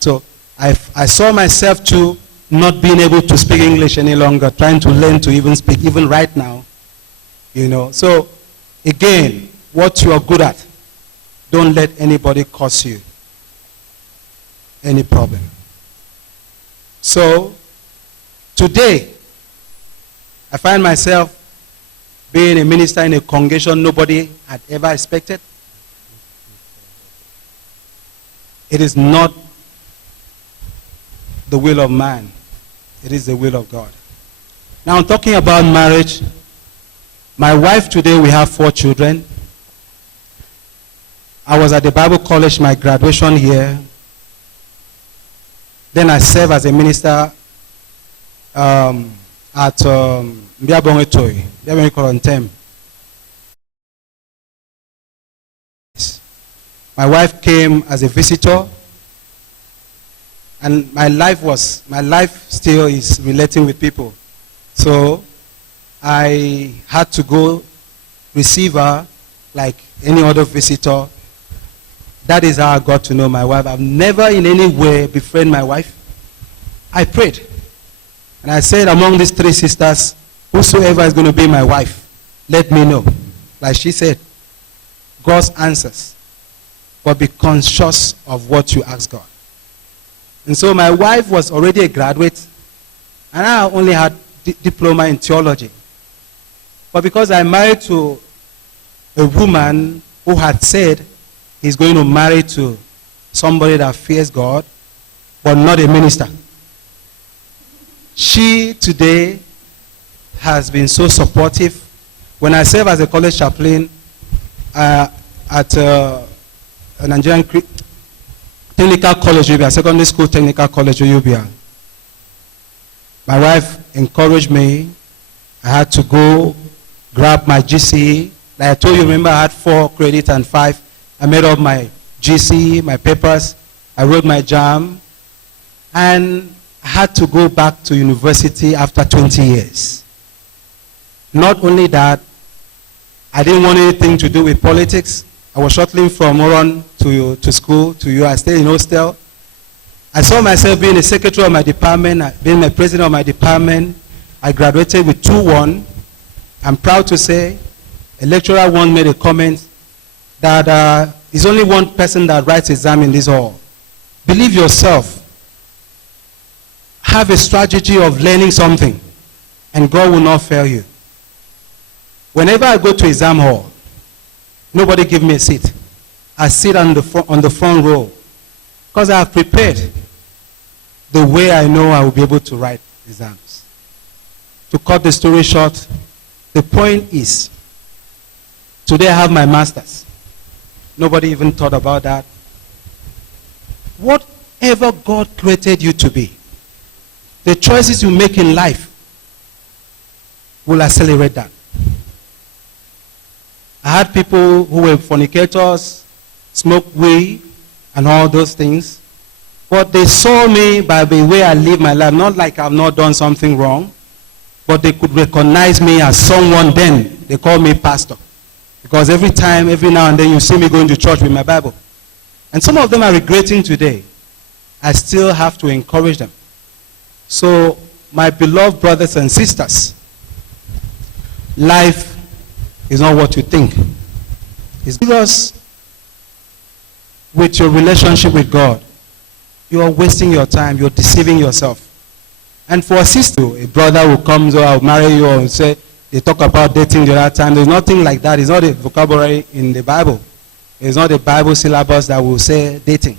So I saw myself too not being able to speak English any longer, trying to learn to even speak, even right now. You know, so again, what you are good at, don't let anybody cause you any problem. So today, I find myself being a minister in a congregation nobody had ever expected. It is not the will of man. It is the will of God. Now I'm talking about marriage. My wife today, we have 4 children. I was at the Bible college, my graduation year. Then I served as a minister at Mbiabongetoy, Mbiabongekorontem. My wife came as a visitor, and my life still is relating with people. So I had to go receive her like any other visitor. That is how I got to know my wife. I've never in any way befriended my wife. I prayed. And I said, among these 3 sisters, whosoever is going to be my wife, let me know. Like she said, God's answers. But be conscious of what you ask God. And so my wife was already a graduate, and I only had diploma in theology. But because I married to a woman who had said he's going to marry to somebody that fears God, but not a minister, she today has been so supportive. When I served as a college chaplain at a Nigerian Technical College, Ubia, secondary school technical college, Ubia, my wife encouraged me. I had to go grab my GCE. Like I told you, remember I had 4 credits and 5. I made up my GCE, my papers. I wrote my JAM. And I had to go back to university after 20 years. Not only that, I didn't want anything to do with politics. I was shuttling from Oron to school, to you. I stayed in hostel. I saw myself being a secretary of my department, being the president of my department. I graduated with 2-1. I'm proud to say a lecturer once made a comment that there's only one person that writes exam in this hall. Believe yourself. Have a strategy of learning something, and God will not fail you. Whenever I go to exam hall, nobody give me a seat. I sit on the front row because I have prepared the way I know I will be able to write exams. To cut the story short, the point is, today I have my master's. Nobody even thought about that. Whatever God created you to be, the choices you make in life will accelerate that. I had people who were fornicators, smoked weed, and all those things. But they saw me by the way I live my life, not like I've not done something wrong, but they could recognize me as someone then. They call me pastor. Because every now and then, you see me going to church with my Bible. And some of them are regretting today. I still have to encourage them. So, my beloved brothers and sisters, life is not what you think. It's because with your relationship with God, you are wasting your time, you're deceiving yourself. And for a sister, a brother who comes, or I'll marry you, or say, they talk about dating the other time. There's nothing like that. It's not a vocabulary in the Bible. It's not a Bible syllabus that will say dating.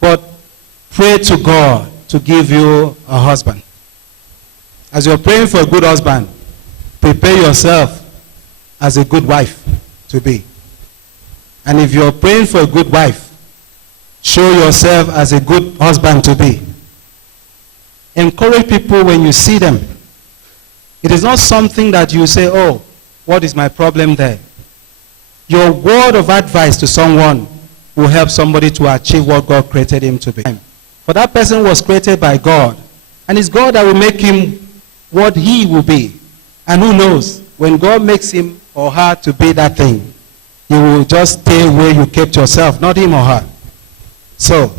But pray to God to give you a husband. As you're praying for a good husband, prepare yourself as a good wife to be. And if you're praying for a good wife, show yourself as a good husband to be. Encourage people when you see them. It is not something that you say, oh, what is my problem there? Your word of advice to someone will help somebody to achieve what God created him to be. For that person was created by God. And it's God that will make him what he will be. And who knows, when God makes him or her to be that thing, you will just stay where you kept yourself, not him or her. So,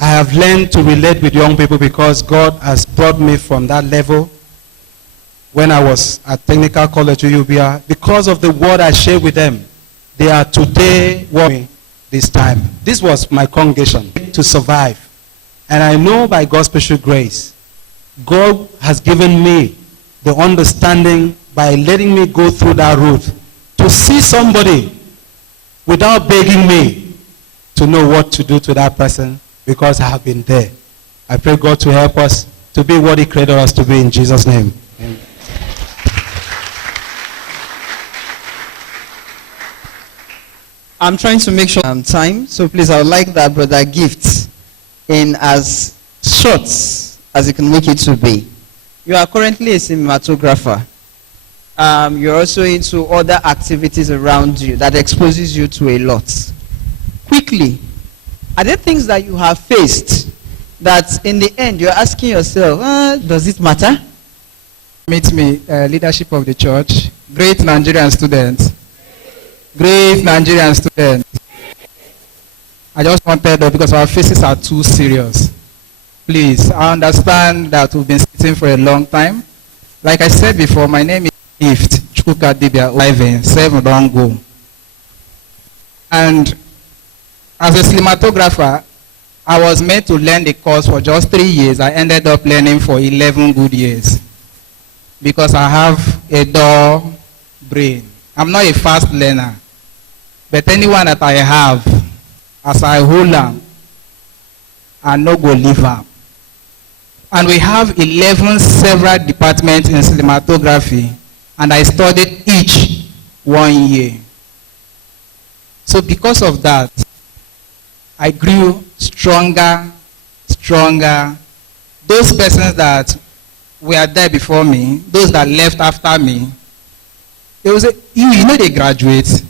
I have learned to relate with young people because God has brought me from that level when I was at Technical College UBA. Because of the word I shared with them, they are today working this time. This was my congregation to survive. And I know by God's special grace, God has given me the understanding by letting me go through that route to see somebody without begging me to know what to do to that person because I have been there. I pray God to help us to be what He created us to be in Jesus' name. Amen. I'm trying to make sure time, so please I would like that brother gift in as short as you can make it to be. You are currently a cinematographer. You're also into other activities around you that exposes you to a lot. Quickly, are there things that you have faced that in the end you're asking yourself, does it matter? Meet me, leadership of the church, great Nigerian students. Great Nigerian students. I just wanted that because our faces are too serious. Please, I understand that we've been sitting for a long time. Like I said before, my name is Gift Chukwuka Dibia Ivan, 7 don't go. And as a cinematographer, I was meant to learn the course for just 3 years. I ended up learning for 11 good years because I have a dull brain. I'm not a fast learner, but anyone that I have, as I hold them, I no go leave up. And we have 11 several departments in cinematography, and I studied each 1 year. So because of that, I grew stronger. Those persons that were there before me, those that left after me, they will say, you know they graduate.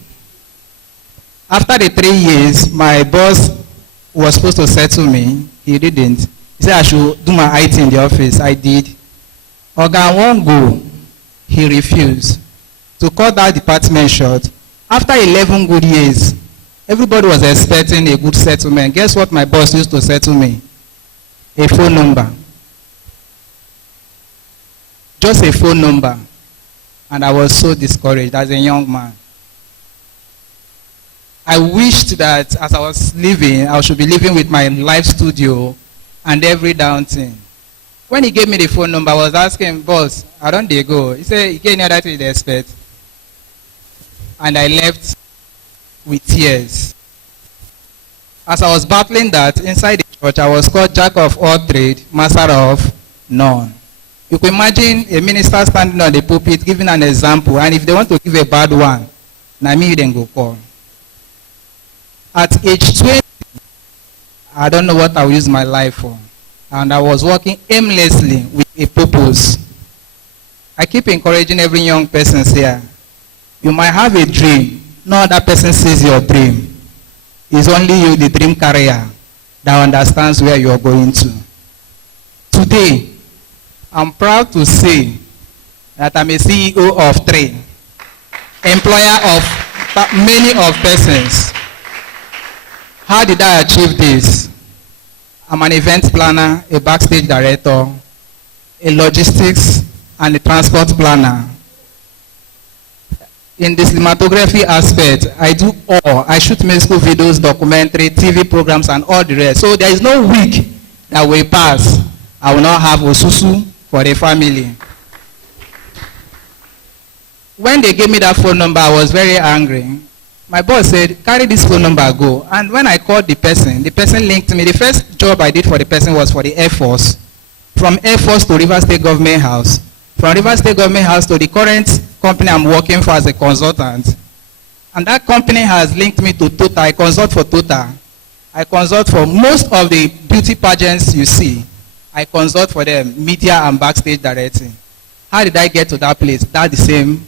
After the 3 years, my boss was supposed to settle me. He didn't. He said I should do my IT in the office. I did. Oga won't go. He refused. To cut that department short, after 11 good years, everybody was expecting a good settlement. Guess what my boss used to settle me? A phone number. Just a phone number. And I was so discouraged as a young man. I wished that as I was living, I should be living with my live studio and every down thing. When he gave me the phone number, I was asking, boss, how don't they go? He said, you can't know that they expect. And I left with tears. As I was battling that, inside the church, I was called jack of all trade, master of none. You can imagine a minister standing on the pulpit giving an example, and if they want to give a bad one, now me then go call. At age 20, I don't know what I will use my life for. And I was working aimlessly with a purpose. I keep encouraging every young person here. You might have a dream. No other person sees your dream. It's only you, the dream carrier, that understands where you are going to. Today, I'm proud to say that I'm a CEO of 3, employer of many of persons. How did I achieve this? I'm an event planner, a backstage director, a logistics and a transport planner. In the cinematography aspect, I do all. I shoot musical videos, documentary, TV programs, and all the rest. So there is no week that will pass I will not have osusu for the family. When they gave me that phone number, I was very angry. My boss said, carry this phone number, go. And when I called the person linked me. The first job I did for the person was for the Air Force. From Air Force to River State Government House. From River State Government House to the current company I'm working for as a consultant. And that company has linked me to Total. I consult for Total. I consult for most of the beauty pageants you see. I consult for them, media and backstage directing. How did I get to that place? That's the same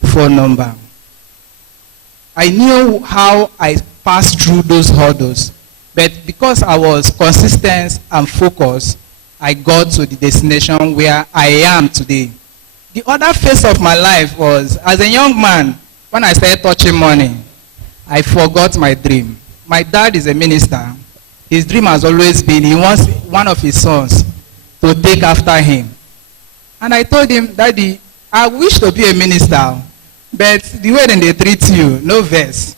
phone number. I knew how I passed through those hurdles, but because I was consistent and focused, I got to the destination where I am today. The other phase of my life was, as a young man, when I started touching money, I forgot my dream. My dad is a minister. His dream has always been he wants one of his sons to take after him. And I told him, Daddy, I wish to be a minister, but the way they treat you, no verse.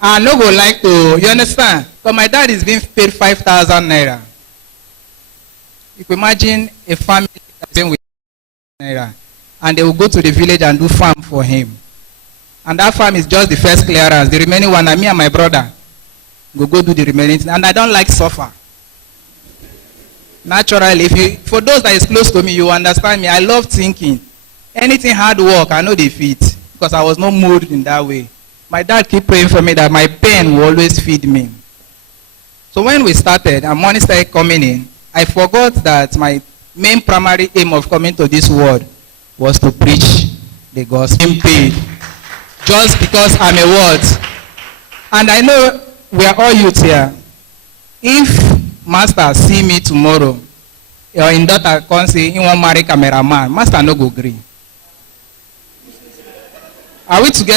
I no go like to, you understand? Because my dad is being paid 5,000 naira. You can imagine a family that's being with naira, and they will go to the village and do farm for him. And that farm is just the first clearance. The remaining one, and me and my brother go do the remaining thing. And I don't like suffer. Naturally, for those that is close to me, you understand me. I love thinking. Anything hard work, I know they fit. Because I was not moved in that way. My dad keep praying for me that my pain will always feed me. So when we started and money started coming in, I forgot that my main primary aim of coming to this world was to preach the gospel. Being paid. Just because I'm a word. And I know we are all youth here. If master see me tomorrow, or in daughter come say he want marry cameraman, master no go gree. Are we together?